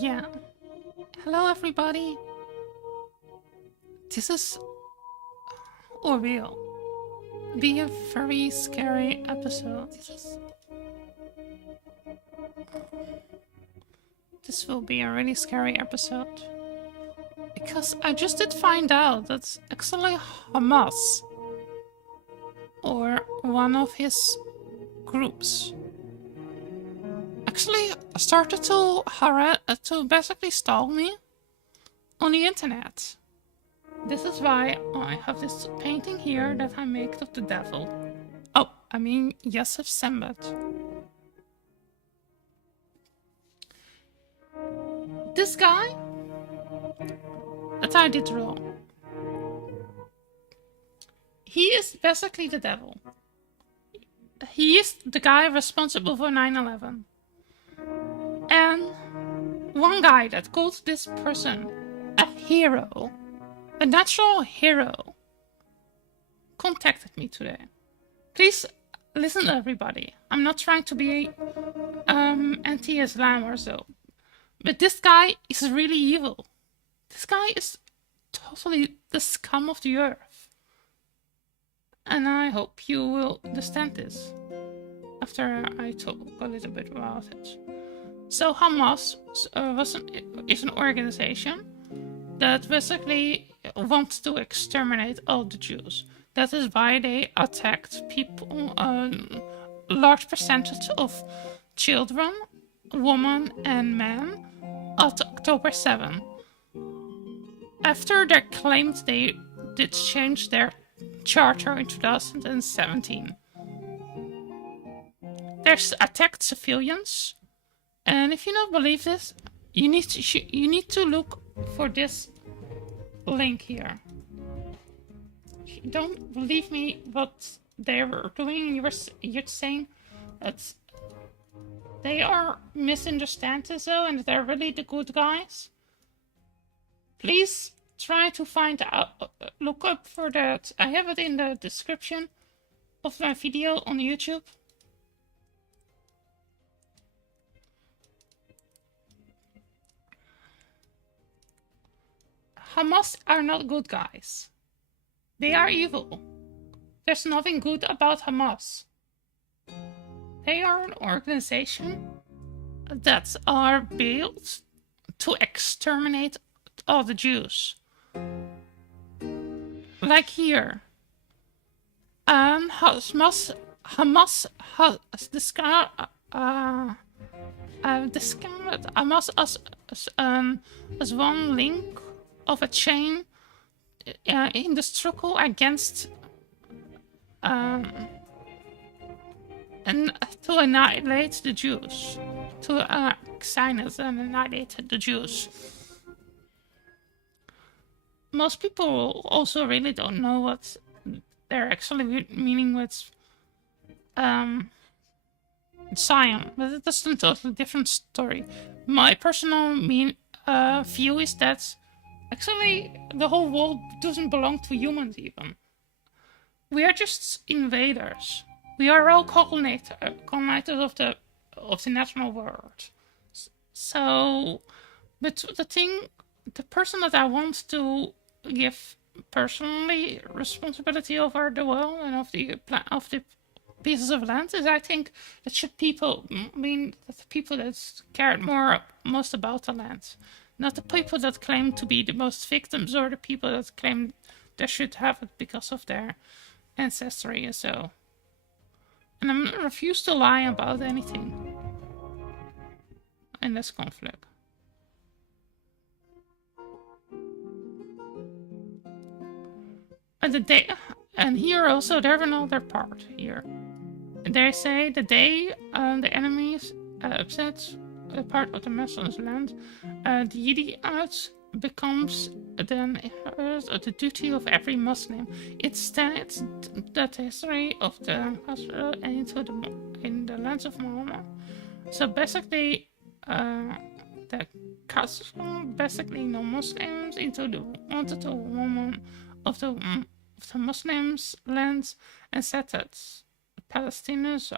Yeah. Hello, everybody. This is or will be a very scary episode. This will be a really scary episode. Because I just did find out that actually Hamas, or one of his groups, actually started to basically stalk me on the internet. This is why I have this painting here that I made of the devil. Oh, I mean Yosef Sembet. This guy that I did draw, he is basically the devil. He is the guy responsible for 9/11. And one guy that called this person a hero, a natural hero, contacted me today. Please listen, everybody. I'm not trying to be anti-Islam or so, but this guy is really evil. This guy is totally the scum of the earth. And I hope you will understand this after I talk a little bit about it. So Hamas is an organization that basically wants to exterminate all the Jews. That is why they attacked people, large percentage of children, women and men at October 7. After they claimed they did change their charter in 2017. They attacked civilians, and if you don't believe this, you need to look for this link here. If you don't believe me what they were doing, you're saying that they are misunderstanding so, and they're really the good guys. Please try to find out, look up for that. I have it in the description of my video on YouTube. Hamas are not good guys. They are evil. There's nothing good about Hamas. They are an organization that are built to exterminate all the Jews. Like here. Hamas has discovered Hamas as one link of a chain in the struggle against and to annihilate the Jews, to silence and annihilate the Jews. Most people also really don't know what they're actually meaning with Zion, but that's a totally different story. My personal view is that actually the whole world doesn't belong to humans even. We are just invaders. We are all colonizers of the natural world. So, but the person that I want to give personally responsibility over the world and of the pieces of land is, I think, that should the people that cared most about the land, not the people that claim to be the most victims or the people that claim they should have it because of their ancestry and so. And I refuse to lie about anything in this conflict. And here also there's another part here. They say the day the enemies upset a part of the Muslims' land, the Yiddish becomes then the duty of every Muslim. It states that the history of the hospital in the lands of Muhammad. So basically, the custom basically non-Muslims into the wanted a woman of the Muslims' lands and said that Palestinians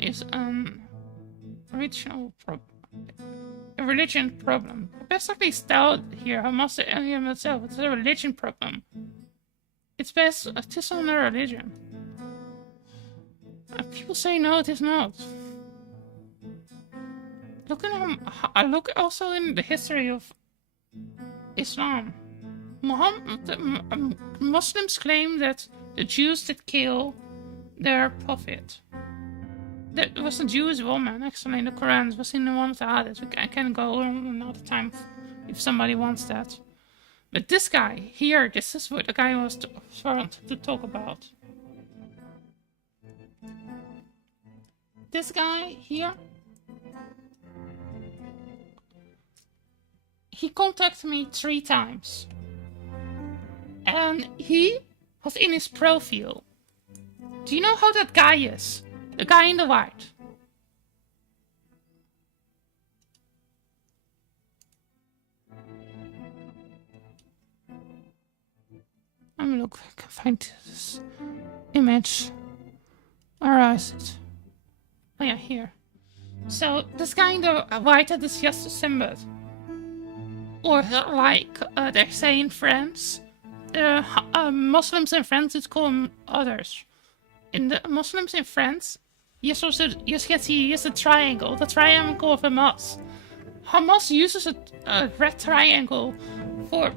is a religion problem. Basically, style here, Hamas in itself, it's a religion problem. It's based on a religion. And people say no, it is not. Look at him. I look also in the history of Islam. Muslims claim that the Jews did kill their prophet. That was a Jewish woman, actually, in the Quran. It was in one of the hadiths. I can go another time if somebody wants that. But this guy here, this is what the guy was trying to talk about. This guy here, he contacted me 3 times. And he was in his profile. Do you know how that guy is? The guy in the white. Let me look if I can find this image. Where is it? Oh yeah, here. So this guy in the white that is just assembled. Or like they say in France, Muslims in France, it's called others. In the Muslims in France, you can see here's a triangle, the triangle of Hamas. Hamas uses a red triangle for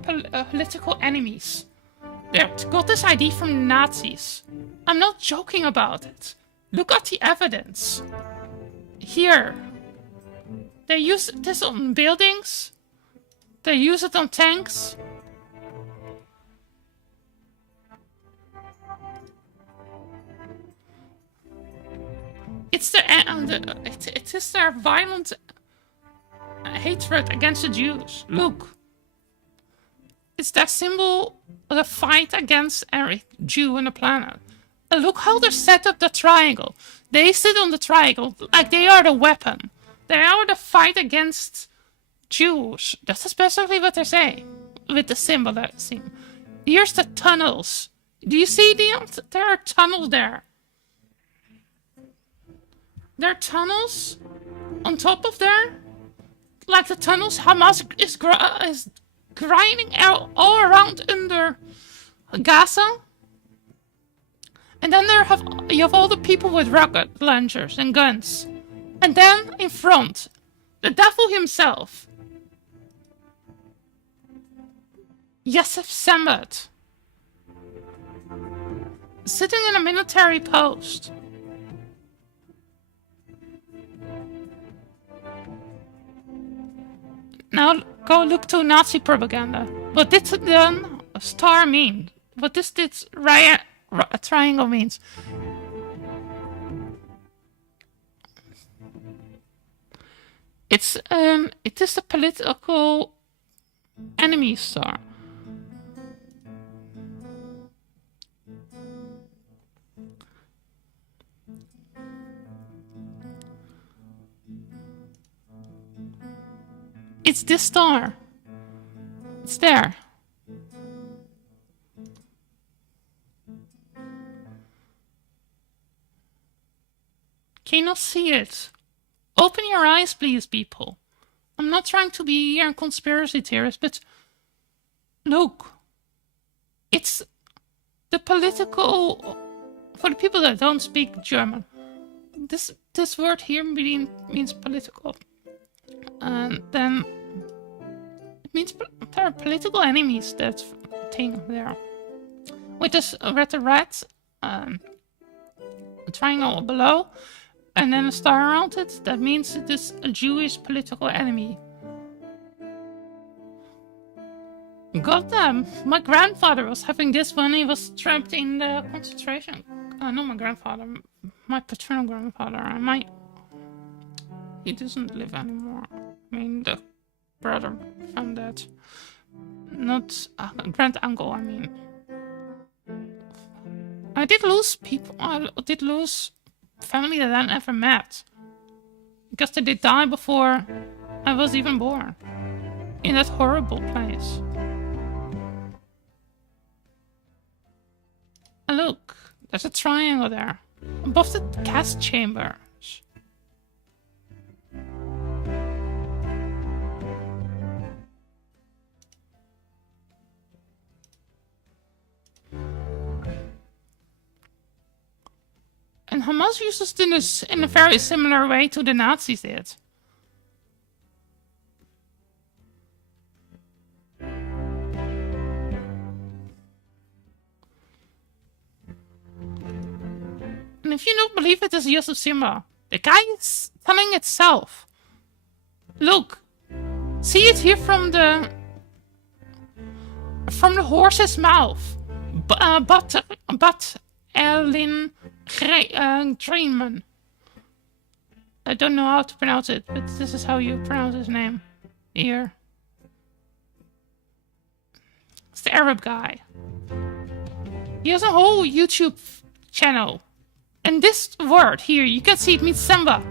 political enemies. They got this idea from the Nazis. I'm not joking about it. Look at the evidence. Here. They use this on buildings. They use it on tanks. It is their violent hatred against the Jews. Look. It's their symbol of the fight against every Jew on the planet. And look how they set up the triangle. They sit on the triangle like they are the weapon. They are the fight against Jews. That's basically what they say. With the symbolism. Here's the tunnels. Do you see there are tunnels there? There are tunnels on top of there. Like the tunnels Hamas is grinding out all around under Gaza. And then you have all the people with rocket launchers and guns. And then in front, the devil himself. Yosef Samad. Sitting in a military post. Now go look to Nazi propaganda. What did then a star mean? What does this triangle means? It is a political enemy star. It's this star. It's there. Can you not see it? Open your eyes, please, people. I'm not trying to be here a conspiracy theorist, but look. It's the political... For the people that don't speak German, this word here means political. And then it means there are political enemies, that thing there. With this red triangle below, and then a star around it, that means it is a Jewish political enemy. Goddamn, my grandfather was having this when he was trapped in the concentration. Not my grandfather, my paternal grandfather. He doesn't live anymore. I mean, the brother from that. Not grand uncle, I mean. I did lose people. I did lose family that I never met. Because they did die before I was even born. In that horrible place. And look, there's a triangle there. Above the gas chambers. And Hamas uses this in a very similar way to the Nazis did. And if you don't believe it is Yusuf Simba, the guy is telling itself. Look, see it here from the horse's mouth. But Elin Dreeman. I don't know how to pronounce it, but this is how you pronounce his name. Here. It's the Arab guy. He has a whole YouTube channel. And this word here, you can see it means Samba.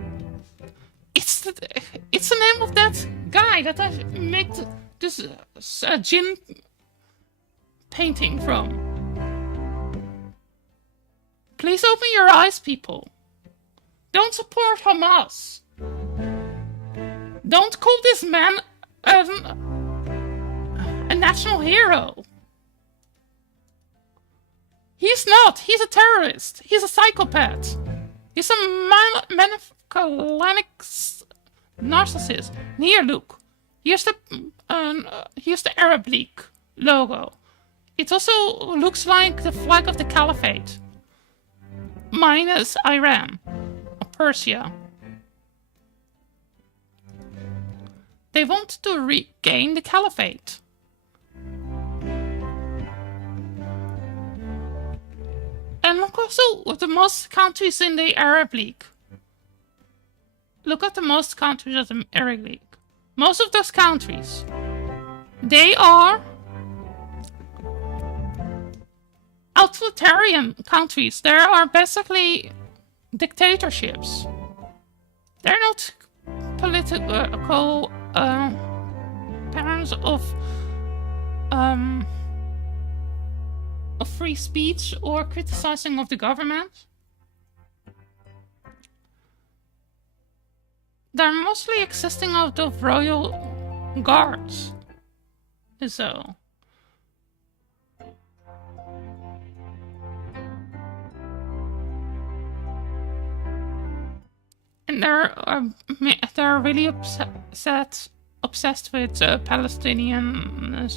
It's the name of that guy that I made this gin painting from. Please open your eyes, people. Don't support Hamas. Don't call this man a national hero. He's not. He's a terrorist. He's a psychopath. He's a maniacal narcissist. And here, look. Here's the Arab League logo. It also looks like the flag of the Caliphate, minus Iran or Persia. They want to regain the Caliphate. And look also at the most countries in the Arab League. Look at the most countries of the Arab League. Most of those countries, they are authoritarian countries. They are basically dictatorships. They're not political parents of free speech or criticizing of the government. They're mostly existing out of royal guards. So. And they're really obsessed with Palestinian,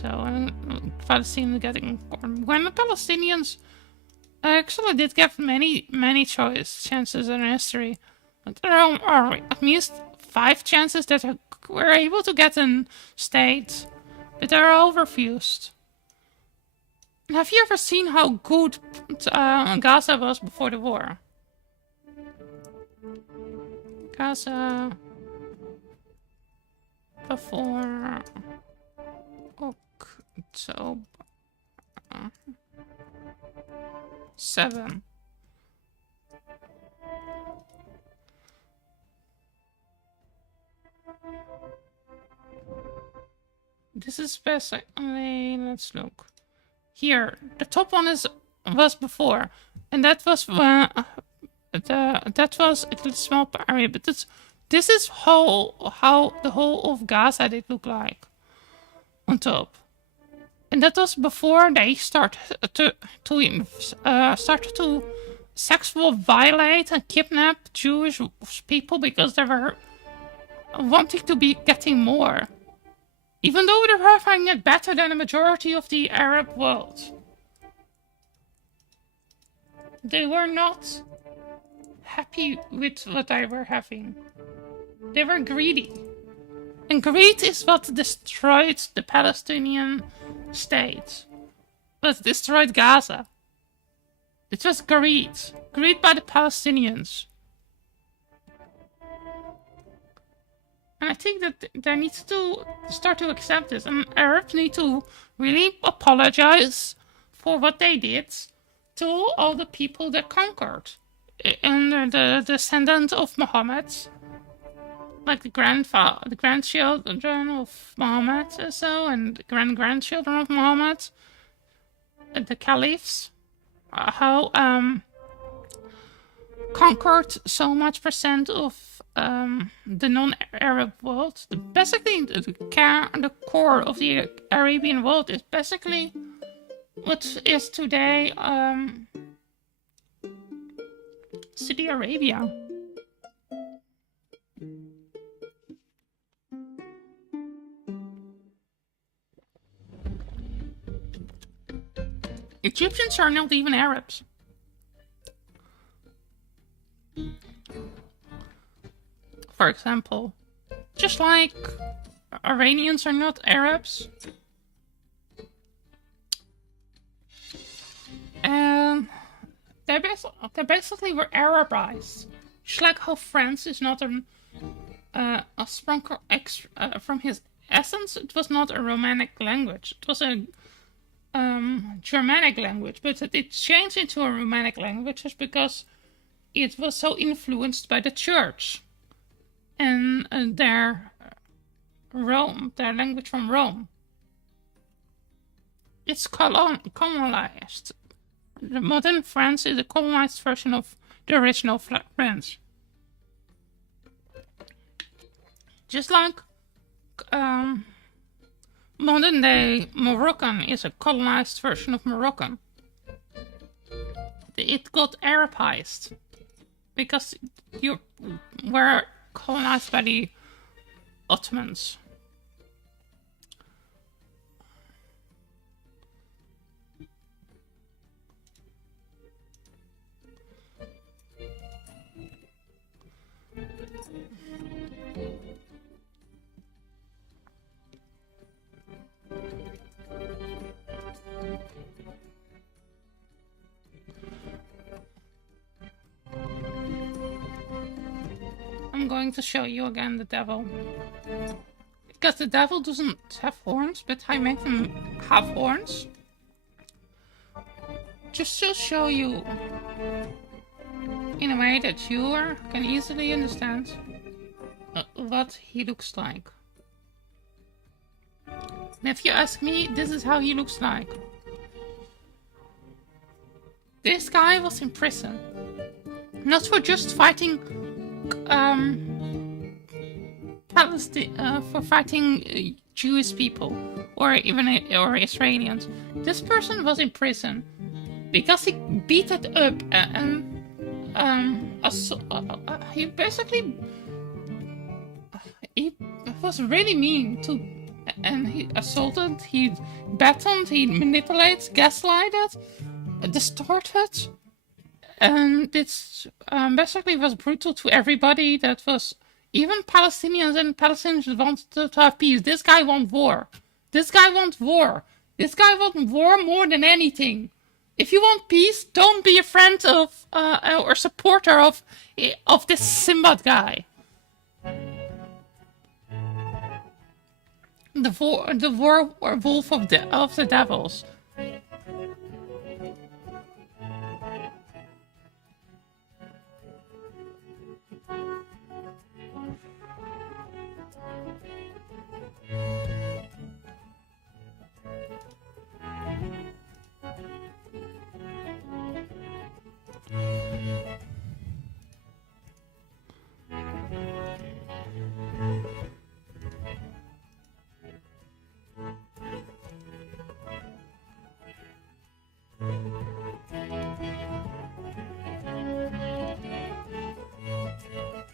Palestinians getting when the Palestinians actually did get many chances in history. There are at least 5 chances that were able to get in state, but they're all refused. Have you ever seen how good Gaza was before the war? Gaza before October 7. This is basically, let's look. Here, the top one was before, and that was that was a small area, but this is how the whole of Gaza did look like on top, and that was before they started to sexual violate and kidnap Jewish people because they were wanting to be getting more, even though they were having it better than the majority of the Arab world. They were not happy with what they were having. They were greedy. And greed is what destroyed the Palestinian state. What destroyed Gaza. It was greed. Greed by the Palestinians. And I think that they need to start to accept this. And Arabs need to really apologize for what they did to all the people that conquered. And the descendants of Muhammad, like the grandchildren of Muhammad, and the grandchildren of Muhammad, and the caliphs, how conquered so much percent of the non-Arab world. Basically, the core of the Arabian world is basically what is today Saudi Arabia. Egyptians are not even Arabs. For example, just like Iranians are not Arabs. And they basically were Arabized. Just like how France is not a sprung from his essence, it was not a Romanic language. It was a Germanic language, but it changed into a Romanic language just because it was so influenced by the church and their language from Rome. It's colonized. The modern France is a colonized version of the original French. Just like modern day Moroccan is a colonized version of Moroccan. It got Arabized because you were colonized by the Ottomans. I'm going to show you again the devil. Because the devil doesn't have horns, but I make him have horns. Just to show you in a way that you can easily understand what he looks like. And if you ask me, this is how he looks like. This guy was in prison. Not for just fighting for fighting Jewish people or even Israelis. This person was in prison because he beat it up and he basically he was really mean to, and he assaulted, he battened, he manipulated, gaslighted, distorted. And it basically was brutal to everybody that was, even Palestinians, and Palestinians wanted to have peace. This guy wants war. This guy wants war. This guy wants war more than anything. If you want peace, don't be a friend of or supporter of this Simbad guy. The werewolf of the devils.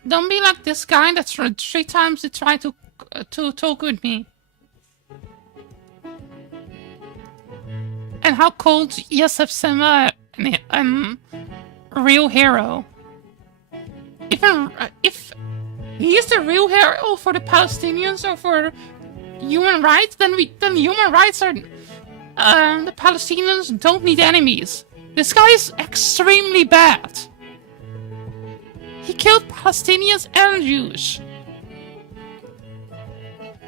Don't be like this guy that's 3 times he tried to talk with me. And how called Yosef Sema a real hero. Even if he's the real hero for the Palestinians or for human rights, then human rights are the Palestinians don't need enemies. This guy is extremely bad. He killed Palestinians and Jews.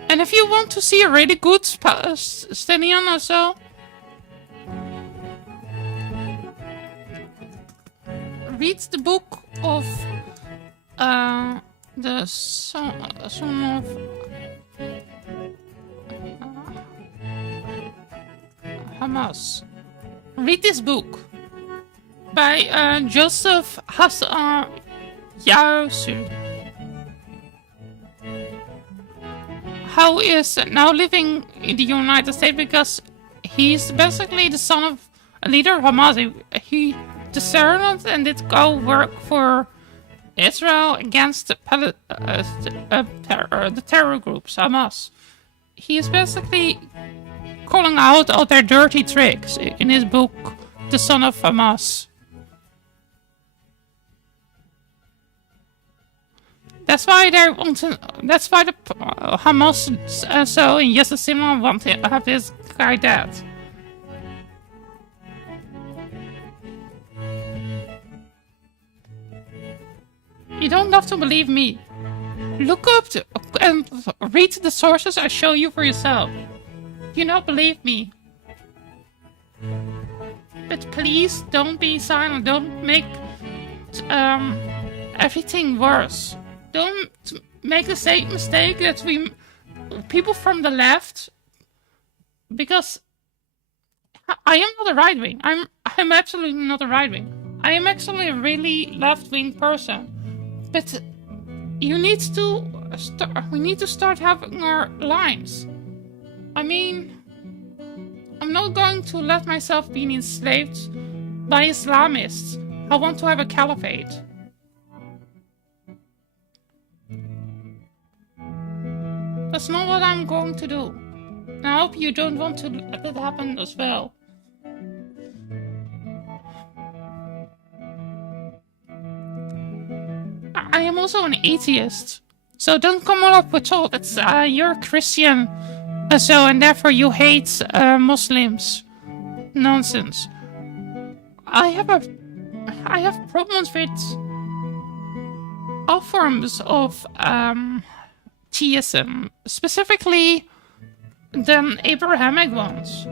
And if you want to see a really good Palestinian or so, read the book of the son of Hamas. Read this book by Joseph Yasu. How he is now living in the United States because he's basically the son of a leader of Hamas. He discernment and did go work for Israel against the terror groups, Hamas. He is basically calling out all their dirty tricks in his book, The Son of Hamas. That's why they want to. That's why the Hamas so in Yasser Simon want to have this guy dead. You don't have to believe me. Look up and read the sources I show you for yourself. You not believe me. But please don't be silent. Don't make everything worse. Don't make the same mistake that people from the left, because I am not a right wing. I'm absolutely not a right wing. I am actually a really left wing person. But you need to we need to start having our lines. I mean, I'm not going to let myself be enslaved by Islamists. I want to have a caliphate. That's not what I'm going to do. And I hope you don't want to let that happen as well. I am also an atheist. So don't come up with all that you're a Christian. And therefore you hate Muslims. Nonsense. I have problems with all forms of theism, specifically the Abrahamic ones.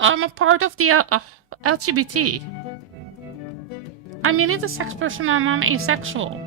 I'm a part of the LGBT. I'm an intersex person and I'm asexual.